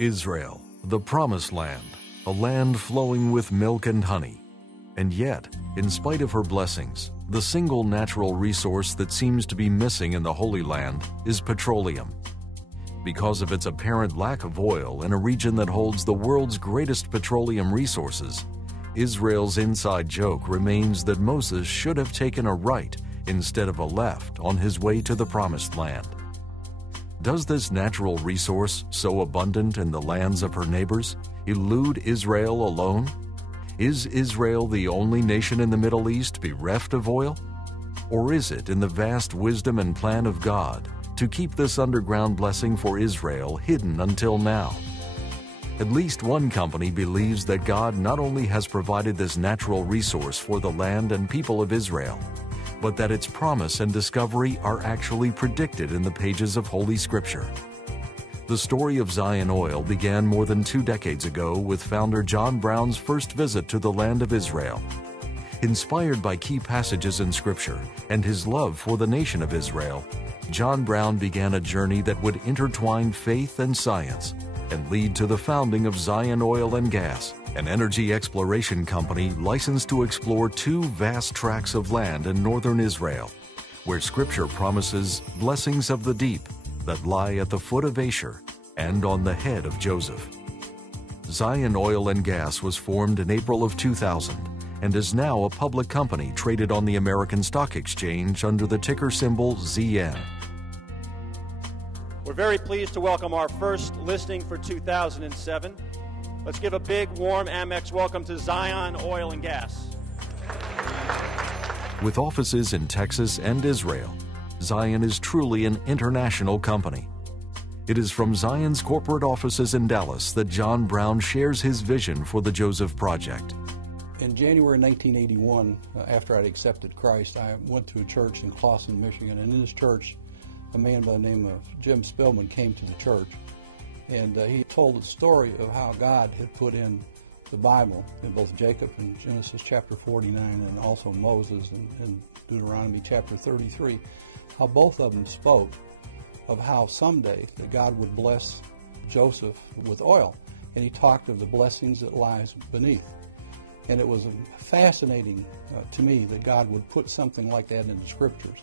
Israel, the promised land, a land flowing with milk and honey. And yet, in spite of her blessings, the single natural resource that seems to be missing in the Holy Land is petroleum. Because of its apparent lack of oil in a region that holds the world's greatest petroleum resources, Israel's inside joke remains that Moses should have taken a right instead of a left on his way to the Promised Land. Does this natural resource, so abundant in the lands of her neighbors, elude Israel alone? Is Israel the only nation in the Middle East bereft of oil? Or is it in the vast wisdom and plan of God to keep this underground blessing for Israel hidden until now? At least one company believes that God not only has provided this natural resource for the land and people of Israel, but that its promise and discovery are actually predicted in the pages of Holy Scripture. The story of Zion Oil began more than 2 decades ago with founder John Brown's first visit to the land of Israel. Inspired by key passages in Scripture and his love for the nation of Israel, John Brown began a journey that would intertwine faith and science and lead to the founding of Zion Oil and Gas, an energy exploration company licensed to explore 2 vast tracts of land in northern Israel, where Scripture promises blessings of the deep that lie at the foot of Asher and on the head of Joseph. Zion Oil and Gas was formed in April of 2000 and is now a public company traded on the American Stock Exchange under the ticker symbol ZN. We're very pleased to welcome our first listing for 2007. Let's give a big, warm Amex welcome to Zion Oil and Gas. With offices in Texas and Israel, Zion is truly an international company. It is from Zion's corporate offices in Dallas that John Brown shares his vision for the Joseph Project. In January 1981, after I'd accepted Christ, I went to a church in Clawson, Michigan, and in this church, a man by the name of Jim Spillman came to the church, and he told the story of how God had put in the Bible, in both Jacob in Genesis chapter 49 and also Moses in Deuteronomy chapter 33, how both of them spoke of how someday that God would bless Joseph with oil, and he talked of the blessings that lies beneath. And it was fascinating to me that God would put something like that in the Scriptures.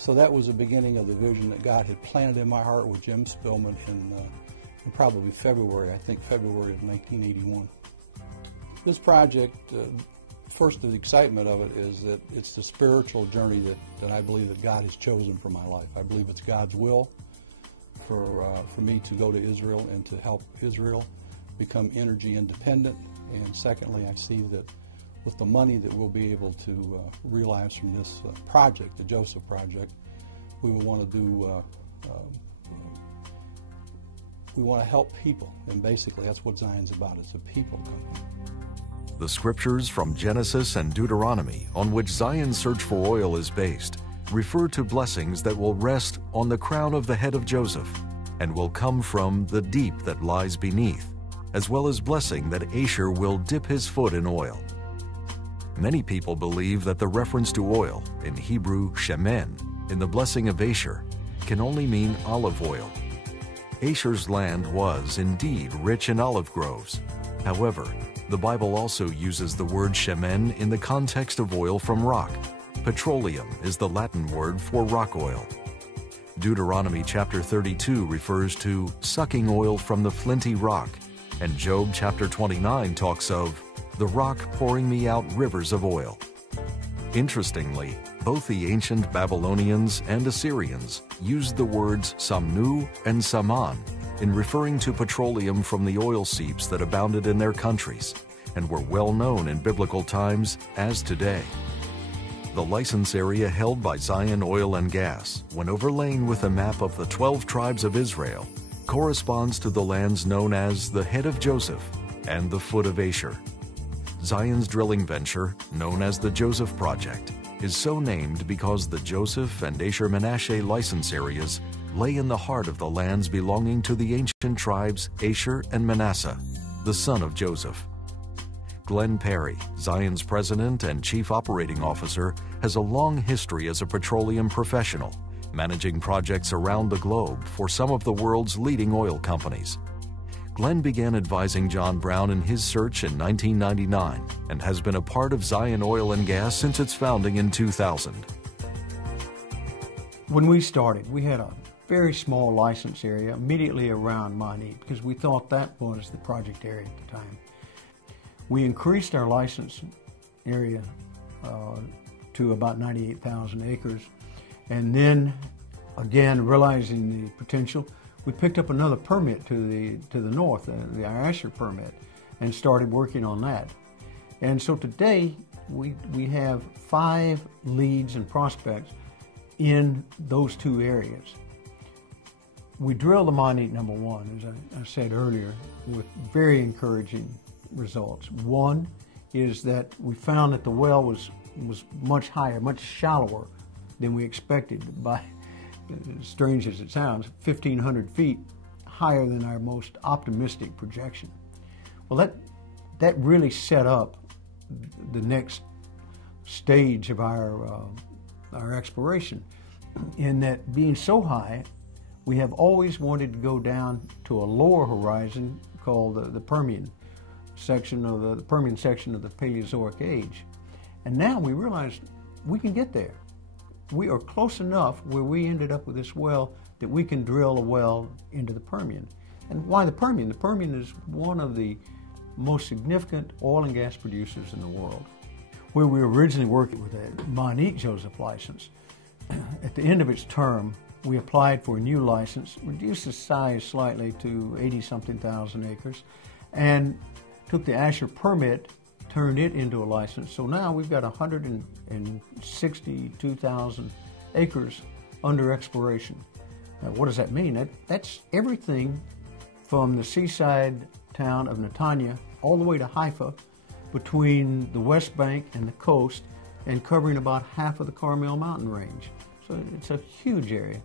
So that was the beginning of the vision that God had planted in my heart with Jim Spillman in probably February, I think February of 1981. This project, first the excitement of it is that it's the spiritual journey that I believe that God has chosen for my life. I believe it's God's will for me to go to Israel and to help Israel become energy independent. And secondly, I see that with the money that we'll be able to realize from this project, the Joseph Project, we will want to do, we want to help people. And basically that's what Zion's about. It's a people company. The scriptures from Genesis and Deuteronomy on which Zion's search for oil is based refer to blessings that will rest on the crown of the head of Joseph and will come from the deep that lies beneath, as well as blessing that Asher will dip his foot in oil. Many people believe that the reference to oil, in Hebrew shemen, in the blessing of Asher, can only mean olive oil. Asher's land was indeed rich in olive groves. However, the Bible also uses the word shemen in the context of oil from rock. Petroleum is the Latin word for rock oil. Deuteronomy chapter 32 refers to sucking oil from the flinty rock, and Job chapter 29 talks of the rock pouring me out rivers of oil. Interestingly, both the ancient Babylonians and Assyrians used the words samnu and saman in referring to petroleum from the oil seeps that abounded in their countries and were well known in biblical times as today. The license area held by Zion Oil and Gas, when overlain with a map of the 12 tribes of Israel, corresponds to the lands known as the head of Joseph and the foot of Asher. Zion's drilling venture, known as the Joseph Project, is so named because the Joseph and Asher Manasseh license areas lay in the heart of the lands belonging to the ancient tribes Asher and Manasseh, the son of Joseph. Glenn Perry, Zion's president and chief operating officer, has a long history as a petroleum professional, managing projects around the globe for some of the world's leading oil companies. Glenn began advising John Brown in his search in 1999 and has been a part of Zion Oil and Gas since its founding in 2000. When we started, we had a very small license area immediately around Monteith because we thought that was the project area at the time. We increased our license area to about 98,000 acres, and then again realizing the potential, we picked up another permit to the north, the Asher permit, and started working on that. And so today we have 5 leads and prospects in those 2 areas. We drilled the Monteith number 1, as I said earlier, with very encouraging results. One is that we found that the well was much higher, much shallower than we expected by, as strange as it sounds, 1,500 feet higher than our most optimistic projection. Well, that really set up the next stage of our exploration, in that being so high, we have always wanted to go down to a lower horizon called the Permian section of the Permian section of the Paleozoic age. And now we realize we can get there. We are close enough where we ended up with this well that we can drill a well into the Permian. And why the Permian? The Permian is one of the most significant oil and gas producers in the world. Where we originally worked with a Monteith Joseph license, at the end of its term, we applied for a new license, reduced the size slightly to 80-something thousand acres, and took the Asher permit, turned it into a license. So now we've got 162,000 acres under exploration. Now, what does that mean? That's everything from the seaside town of Netanya all the way to Haifa, between the West Bank and the coast, and covering about half of the Carmel mountain range. So it's a huge area.